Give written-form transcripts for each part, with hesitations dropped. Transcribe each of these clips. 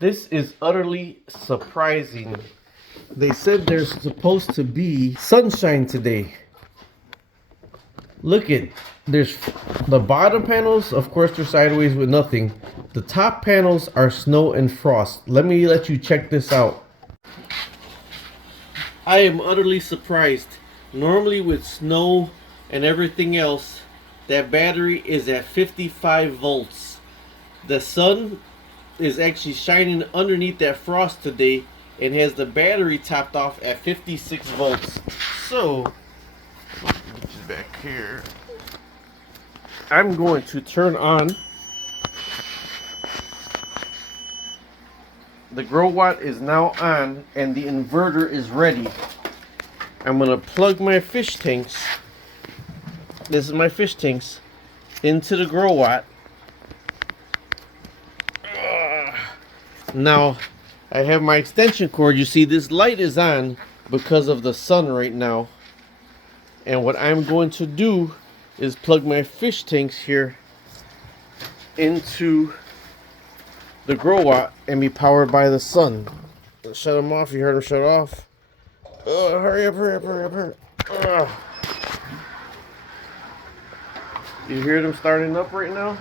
This is utterly surprising. They said there's supposed to be sunshine today. Look at, there's the bottom panels, of course they're sideways with nothing. The top panels are snow and frost. Let you check this out. I am utterly surprised. Normally with snow and everything else, that battery is at 55 volts. The sun is actually shining underneath that frost today and has the battery topped off at 56 volts. So, get you back here. I'm going to turn on the Growatt is now on and the inverter is ready. I'm gonna plug my fish tanks. This is my fish tanks into the Growatt. Now I have my extension cord. You see this light is on because of the sun right now. And what I'm going to do is plug my fish tanks here into the Growatt and be powered by the sun. Shut them off. You heard them shut off. Hurry up, hurry up, hurry up, hurry up. You hear them starting up right now?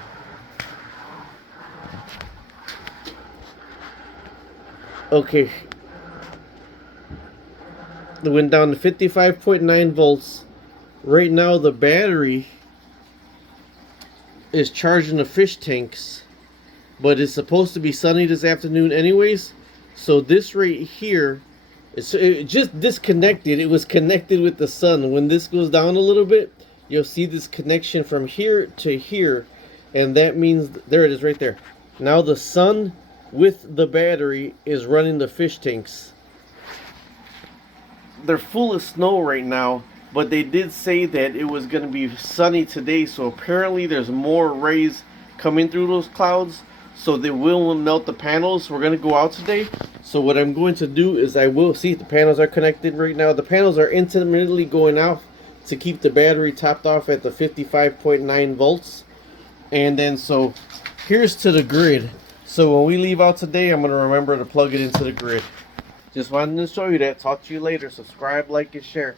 Okay. It went down to 55.9 volts. Right now the battery is charging the fish tanks, but it's supposed to be sunny this afternoon anyways. So this right here, it just disconnected. It was connected with the sun. When this goes down a little bit, you'll see this connection from here to here, and that means, there it is right there. Now the sun with the battery is running the fish tanks. They're full of snow right now, but they did say that it was going to be sunny today, so apparently there's more rays coming through those clouds, so they will melt the panels. We're going to go out today, so what I'm going to do is I will see the panels are connected right now. The panels are intermittently going out to keep the battery topped off at the 55.9 volts. And then so here's to the grid. So when we leave out today, I'm going to remember to plug it into the grid. Just wanted to show you that. Talk to you later. Subscribe, like, and share.